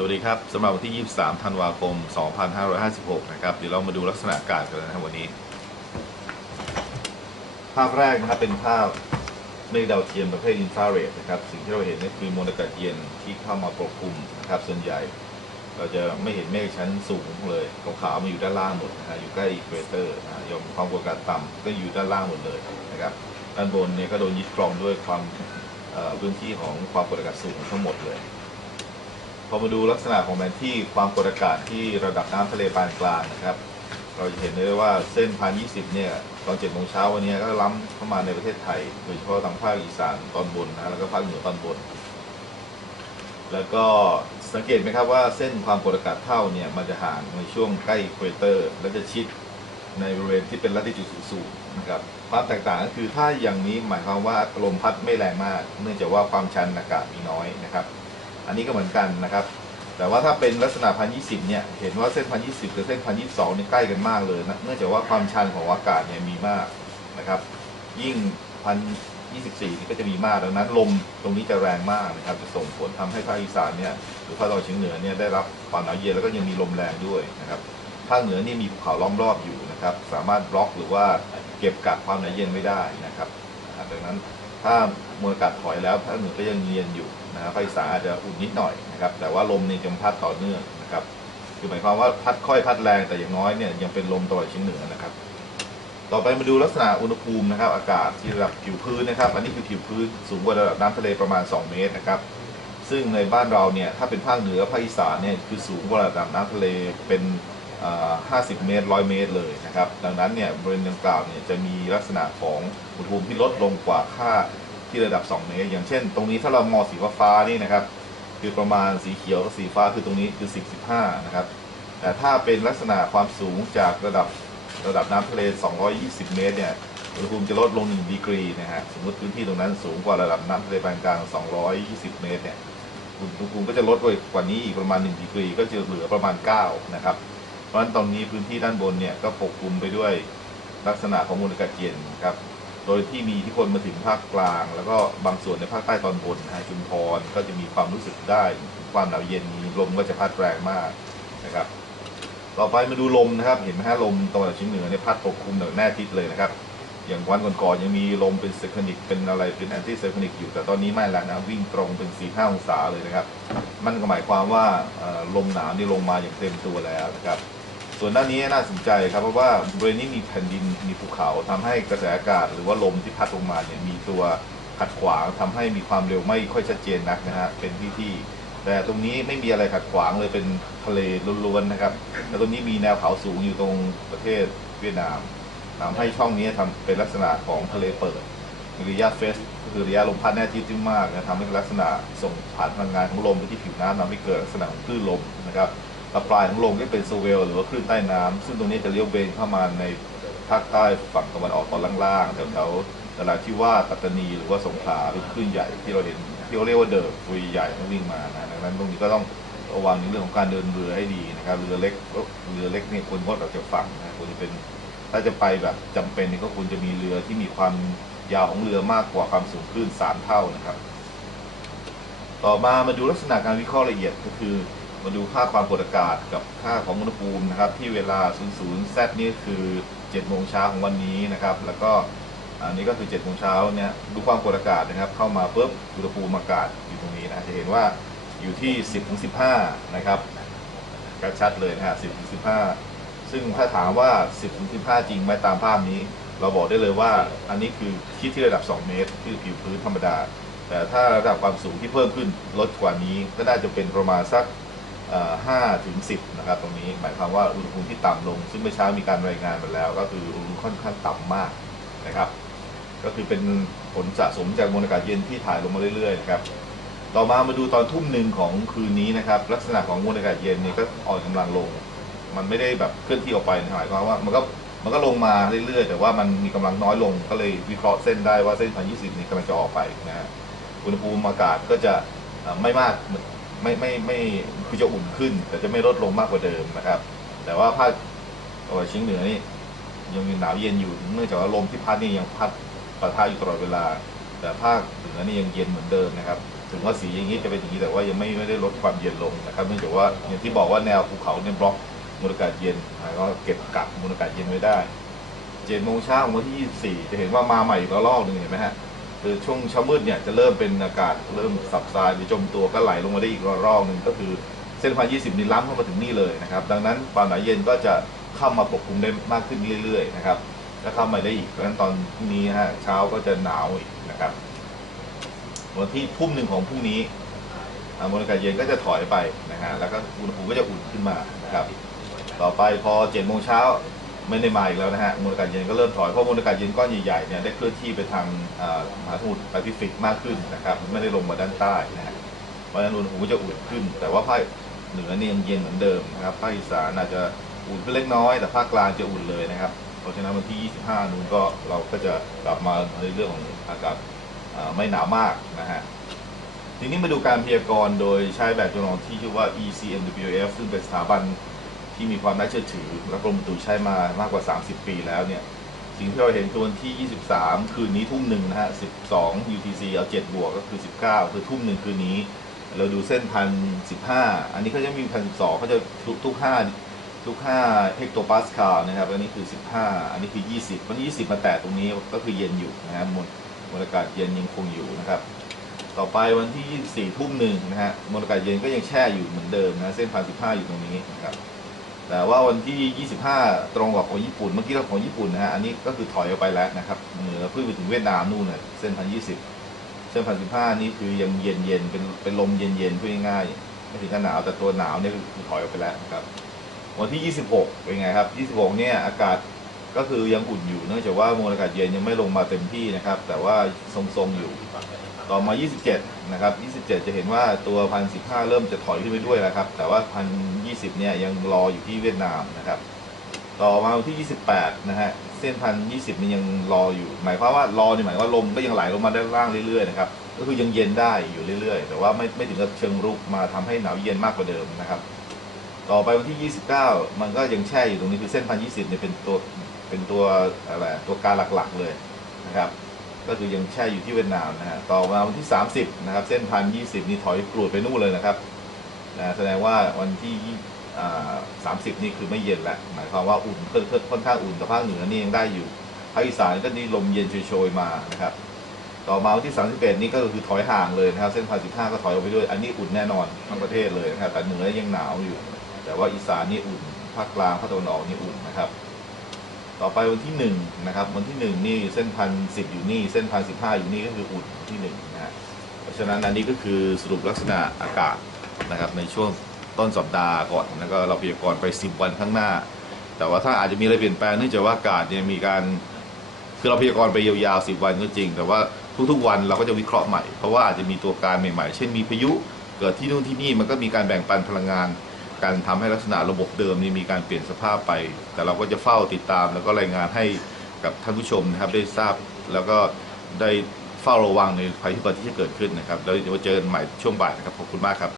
สวัสดีครับสำหรับวันที่ 23 ธันวาคม 2556 นะครับ เดี๋ยวเรามาดูลักษณะอากาศกันนะครับวันนี้ ภาพแรกนะครับเป็นภาพเมฆดาวเทียมประเภทอินฟราเรดนะครับ สิ่งที่เราเห็นนี่คือมวลอากาศเย็นที่เข้ามาปกคลุมนะครับ ส่วนใหญ่ เราจะไม่เห็นเมฆชั้นสูงเลยขาวๆมาอยู่ด้านล่างหมดนะฮะอยู่ใกล้อีควเตอร์นะยอมความกดอากาศต่ำก็อยู่ด้านล่างหมดเลยนะครับ ด้านบนเนี่ยก็โดนยึดกรองด้วยความพื้นที่ของความกดอากาศสูงทั้งหมดเลย พอมาดูลักษณะของแผนที่ความกดอากาศที่ระดับน้ำทะเลปานกลางนะครับ เราจะเห็นได้ว่าเส้นพันยี่สิบเนี่ยตอนเจ็ดโมงเช้าวันนี้ก็ล้ำเข้ามาในประเทศไทย โดยเฉพาะทางภาคอีสานตอนบนนะแล้วก็ภาคเหนือตอนบน แล้วก็สังเกตไหมครับว่าเส้นความกดอากาศเท่าเนี่ยมันจะห่างในช่วงใกล้อีควเตอร์ และจะชิดในบริเวณที่เป็นลัติจูดสูงนะครับความแตกต่างก็คือถ้าอย่างนี้หมายความว่าลมพัดไม่แรงมาก เนื่องจากว่าความชันอากาศมีน้อยนะครับ อันนี้ก็เหมือนกันนะครับ แต่ว่าถ้าเป็นลักษณะพันยี่สิบเนี่ย เห็นว่าเส้นพันยี่สิบกับเส้นพันยี่สองนี่ใกล้กันมากเลยนะ เนื่องจากว่าความชันของอากาศเนี่ยมีมากนะครับ ยิ่งพันยี่สิบสี่นี่ก็จะมีมาก ดังนั้นลมตรงนี้จะแรงมากนะครับ จะส่งผลทำให้ภาคอีสานเนี่ย หรือภาคตะวันออกเฉียงเหนือเนี่ยได้รับความหนาวเย็นแล้วก็ยังมีลมแรงด้วยนะครับ ภาคเหนือนี่มีภูเขาล้อมรอบอยู่นะครับ สามารถบล็อกหรือว่าเก็บกักความหนาวเย็นไม่ได้นะครับ ดังนั้น ถ้ามวลอากาศถอยแล้วภาคเหนือก็ยังเย็นอยู่นะครับภาคอีสานอาจจะอุ่นนิดหน่อยนะครับ แต่ว่าลมนี่จะพัดต่อเนื่องนะครับ คือหมายความว่าพัดค่อยพัดแรงแต่อย่างน้อยเนี่ยยังเป็นลมตะวันออกเฉียงเหนือนะครับ ต่อไปมาดูลักษณะอุณหภูมินะครับ อากาศที่ระดับผิวพื้นนะครับ อันนี้คือผิวพื้นสูงกว่าระดับน้ำทะเลประมาณ 2 เมตรนะครับซึ่งในบ้านเราเนี่ยถ้าเป็นภาคเหนือภาคอีสานเนี่ยคือสูงกว่าระดับน้ำทะเลเป็น 50 เมตร 100 เมตรเลยนะครับ ดังนั้นเนี่ยบริเวณดังกล่าวเนี่ยจะมีลักษณะของอุณหภูมิที่ลดลงกว่าค่าที่ระดับ 2 เมตร อย่างเช่น ตรงนี้ถ้าเรามองสีฟ้านี่นะครับ คือประมาณสีเขียวกับสีฟ้าคือตรงนี้คือ 10 15 นะครับ แต่ถ้าเป็นลักษณะความสูงจากระดับระดับน้ำทะเล 220 เมตรเนี่ย อุณหภูมิจะลดลง 1 ดีกรีนะฮะ สมมติพื้นที่ตรงนั้นสูงกว่าระดับน้ำทะเลปานกลาง 220 เมตรเนี่ย อุณหภูมิก็จะลดไปกว่านี้อีกประมาณ 1 ดีกรี ก็จะเหลือประมาณ 9 นะครับ เพราะฉะนั้นตรงนี้พื้นที่ด้านบนเนี่ยก็ปกคลุมไปด้วยลักษณะของมวลอากาศเย็นครับ โดยที่มีทธิพลมาถึงภาคกลาง แล้วก็บางส่วนในภาคใต้ตอนบนนะฮะชุมพรก็จะมีความรู้สึกได้ความหนาวเย็นลมก็จะพัดแรงมากนะครับ ต่อไปมาดูลมนะครับ เห็นไหมฮะลมตะวันออกเฉียงเหนือเนี่ยพัดปกคลุมหนาแน่ทิศเลยนะครับ อย่างวันก่อนๆยังมีลมเป็นเซคนิกเป็นอะไรเป็นแอนตี้เซคนิกอยู่แต่ตอนนี้ไม่แล้วนะวิ่งตรงเป็น4 5องศาเลยนะครับ มันก็หมายความว่าลมหนาวนี่ลงมาอย่างเต็มตัวแล้วนะครับ ส่วนด้านนี้น่าสนใจครับเพราะว่าบริเวณนี้มีแผ่นดินมีภูเขาทำให้กระแสอากาศ หรือว่าลมที่พัดลงมาเนี่ยมีตัวขัดขวางทำให้มีความเร็วไม่ค่อยชัดเจนนักนะฮะเป็นที่ที่ แต่ตรงนี้ไม่มีอะไรขัดขวางเลยเป็นทะเลล้วนๆนะครับ แล้วตรงนี้มีแนวเขาสูงอยู่ตรงประเทศเวียดนามทำให้ช่องนี้ทำเป็นลักษณะของทะเลเปิดมีระยะเฟสก็คือระยะลมพัดแน่ทิศที่มากนะทำให้ลักษณะส่งผ่านพลังงานของลมไปที่ผิวน้ำทำให้เกิดลักษณะของคลื่นลมนะครับ ปลายของลมก็เป็นโซเวล หรือว่าคลื่นใต้น้ำซึ่งตรงนี้จะเลี้ยวเบนเข้ามาในภาคใต้ฝั่งตะวันออกตอนล่างๆแถวๆนราธิวาสปัตตานีหรือว่าสงขลาเป็นคลื่นใหญ่ที่เราเห็นที่เราเรียกว่าเดิร์ฟใหญ่ที่วิ่งมานะดังนั้นตรงนี้ก็ต้องระวังในเรื่องของการเดินเรือให้ดีนะครับเรือเล็กเรือเล็กเนี่ยควรงดออกจากฝั่งนะควรจะเป็นถ้าจะไปแบบจำเป็นนี่ก็ควรจะมีเรือที่มีความยาวของเรือมากกว่าความสูงคลื่นสามเท่านะครับ ต่อมามาดูลักษณะการวิเคราะห์ละเอียดก็คือ มาดูค่าความกดอากาศกับค่าของอุณหภูมินะครับ ที่เวลา 00 Z นี่คือ7โมงเช้าของวันนี้นะครับ แล้วก็อันนี้ก็คือ7โมงเช้าเนี่ยดูความกดอากาศนะครับ เข้ามาปุ๊บอุณหภูมิอากาศอยู่ตรงนี้นะจะเห็นว่าอยู่ที่ 10ถึง15 นะครับกระชัดเลยนะฮะ10ถึง15 ซึ่งถ้าถามว่า 10ถึง15 จริงไหมตามภาพนี้ เราบอกได้เลยว่าอันนี้คือคิดที่ระดับ 2 เมตร คือผิวพื้นธรรมดา แต่ถ้าระดับความสูงที่เพิ่มขึ้นลดกว่านี้ก็น่าจะเป็นประมาณสัก 5ถึง10นะครับตรงนี้หมายความว่าอุณหภูมิที่ต่ำลง ซึ่งเมื่อเช้ามีการรายงานมาแล้ว ก็คืออุณหภูมิค่อนข้างต่ำมากนะครับ ก็คือเป็นผลสะสมจากมวลอากาศเย็นที่ถ่ายลงมาเรื่อยๆนะครับต่อมามาดูตอนทุ่มหนึ่งของคืนนี้นะครับ ลักษณะของมวลอากาศเย็นนี่ก็อ่อนกำลังลง มันไม่ได้แบบเคลื่อนที่ออกไปนะหมายความว่ามันก็มันก็ลงมาเรื่อยๆ แต่ว่ามันมีกำลังน้อยลง ก็เลยวิเคราะห์เส้นได้ว่าเส้นพันยี่สิบนี่กำลังจะออกไปนะฮะอุณหภูมิอากาศก็จะไม่มาก ไม่ไม่ไม่คือจะอุ่นขึ้น แต่จะไม่ลดลงมากกว่าเดิมนะครับ แต่ว่าภาคตะวันออกเฉียงเหนือนี่ยังมีหนาวเย็นอยู่เนื่องจากว่าลมที่พัดนี่ยังพัดปะทะอยู่ตลอดเวลา แต่ภาคเหนือนี่ยังเย็นเหมือนเดิมนะครับถึงว่าสีอย่างนี้จะเป็นอย่างนี้แต่ว่ายังไม่ไม่ได้ลดความเย็นลงนะครับ เนื่องจากว่าอย่างที่บอกว่าแนวภูเขาเนี่ยบล็อกมวลอากาศเย็นแล้วก็เก็บกักมวลอากาศเย็นไว้ได้เจ็ดโมงเช้าของวันที่ 24 จะเห็นว่ามาใหม่อีกระลอกหนึ่งเห็นไหมฮะ คือช่วงเช้ามืดเนี่ยจะเริ่มเป็นอากาศเริ่มสับซายหรือจมตัวก็ไหลลงมาได้อีกรอกหนึ่งก็คือเส้นพันยี่สิบนี่ล้ำเข้ามาถึงนี่เลยนะครับ ดังนั้นความหนาวเย็นก็จะเข้ามาปกคลุมได้มากขึ้นเรื่อยๆนะครับแล้วเข้ามาได้อีกเพราะฉะนั้นตอนนี้ฮะเช้าก็จะหนาวอีกนะครับ วันที่ทุ่มหนึ่งของพรุ่งนี้อ่ามวลอากาศเย็นก็จะถอยไปนะฮะแล้วก็อุณหภูมิก็จะอุ่นขึ้นมานะครับ ต่อไปพอเจ็ดโมงเช้า ไม่ได้มาอีกแล้วนะฮะมวลอากาศเย็นก็เริ่มถอยเพราะมวลอากาศเย็นก้อนใหญ่ๆเนี่ยได้เคลื่อนที่ไปทางมหาสมุทรแปซิฟิกมากขึ้นนะครับไม่ได้ลงมาด้านใต้นะฮะเพราะฉะนั้นอุณหภูมิจะอุ่นขึ้น แต่ว่าภาคเหนือเนี่ยยังเย็นเหมือนเดิมนะครับภาคอีสานอาจจะอุ่นเล็กน้อยแต่ภาคกลางจะอุ่นเลยนะครับ เพราะฉะนั้นวันที่ 25 นู้นก็เราก็จะกลับมาในเรื่องของอากาศไม่หนาวมากนะฮะทีนี้มาดูการพยากรณ์โดยใช้แบบจำลองที่ชื่อว่า ECMWF ซึ่งเป็นสถาบัน ที่มีความน่าเชื่อถือ และกรมตุใช้มามากกว่า 30 ปีแล้วเนี่ยสิ่งที่เราเห็นคือวันที่ 23 คืนนี้ทุ่มหนึ่งนะฮะ 12 UTC เอา 7 บวกก็คือ 19 คือทุ่มหนึ่งคืนนี้ เราดูเส้นพันสิบห้าอันนี้เขาจะมีพันสิบสองเขาจะทุกทุกห้าทุกห้าเฮกโตปาสคาลนะครับ อันนี้คือสิบห้าอันนี้คือยี่สิบวันยี่สิบมาแตะตรงนี้ก็คือเย็นอยู่นะครับมวลมวลอากาศเย็นยังคงอยู่นะครับ ต่อไปวันที่ 24 ทุ่มหนึ่งนะฮะมวลอากาศเย็นก็ยังแช่อยู่เหมือนเดิมนะ เส้นพันสิบห้าอยู่ตรงนี้นะครับ แต่ว่าวันที่ 25 ตรงกับของญี่ปุ่น เมื่อกี้เราของญี่ปุ่นนะฮะ อันนี้ก็คือถอยออกไปแล้วนะครับเหนือเพื่อไปถึงเวียดนามนู่นน่ยเส้นพันยี่สิบเส้นพันสิบห้านี่คือยังเย็นเย็นเป็นเป็นลมเย็นเย็นพูดง่ายๆไม่ถึงกับหนาวแต่ตัวหนาวเนี่ยคือถอยออกไปแล้วนะครับ วันที่ 26 เป็นไงครับ 26 เนี่ยอากาศ ก็คือยังอุ่นอยู่เนื่องจากว่ามวลอากาศเย็นยังไม่ลงมาเต็มที่นะครับ แต่ว่าทรงๆอยู่ ต่อมา 27 นะครับ 27 จะเห็นว่าตัวพันสิเริ่มจะถอยขึ้นไปด้วยแล้วครับ แต่ว่าพันยีเนี่ยยังรออยู่ที่เวียดนามนะครับ ต่อมาวันที่ 28 นะฮะ เส้นพันยีนี่ยังรออยู่ หมายความว่ารอนี่หมายว่าลมก็ยังไหลลงมาด้านล่างเรื่อยๆนะครับ ก็คือยังเย็นได้อยู่เรื่อยๆ แต่ว่าไม่ไม่ถึงกับเชิงรุกมาทำให้หนาวเย็นมากกว่าเดิมนะครับ ต่อไปวันที่ 29 มันก็ยังแช่อยู่ตรงนี้คือเส้นพันยีเนี่ยเป็นตัว เป็นตัวอะไรตัวการหลักๆเลยนะครับก็คือยังแช่อยู่ที่เวียดนามนะฮะต่อมาวันที่ 30นะครับเส้นพันยี่สิบนี่ถอยกรูดไปนู่นเลยนะครับนะแสดงว่าวันที่สามสิบนี่คือไม่เย็นแล้วหมายความว่าอุ่นค่อนค่อนค่อนข้างอุ่นแต่ภาคเหนือนี่ยังได้อยู่ภาคอีสานก็นี่ลมเย็นโชยๆมานะครับต่อมาวันที่ 31 นี่ก็คือถอยห่างเลยนะครับเส้นพันสิบห้าก็ถอยออกไปด้วย อันนี้อุ่นแน่นอนทั้งประเทศเลยนะครับแต่เหนือยังหนาวอยู่ แต่ว่าอีสานนี่อุ่นภาคกลางภาคตะวันออกนี่อุ่นนะครับ ต่อไปวันที่หนึ่งนะครับวันที่หนึ่งนี่เส้นพันสิบอยู่นี่ เส้นพันสิบห้าอยู่นี่ก็คืออุ่นที่หนึ่งนะฮะเพราะฉะนั้นอันนี้ก็คือสรุปลักษณะอากาศนะครับในช่วงต้นสัปดาห์ก่อนแล้วก็เราพยากรณ์ไปสิบวันข้างหน้า แต่ว่าถ้าอาจจะมีอะไรเปลี่ยนแปลงเนื่องจากว่าอากาศเนี่ยมีการคือเราพยากรณ์ไปยาวๆสิบวันก็จริง แต่ว่าทุกๆวันเราก็จะวิเคราะห์ใหม่เพราะว่าอาจจะมีตัวการใหม่ๆ เช่นมีพายุเกิดที่นู่นที่นี่มันก็มีการแบ่งปันพลังงาน การทำให้ลักษณะระบบเดิมนี่มีการเปลี่ยนสภาพไป แต่เราก็จะเฝ้าติดตาม แล้วก็รายงานให้กับท่านผู้ชมนะครับได้ทราบแล้วก็ได้เฝ้าระวังในภัยพิบัติที่จะเกิดขึ้นนะครับแล้วเดี๋ยวเจอกันใหม่ช่วงบ่ายนะครับขอบคุณมากครับ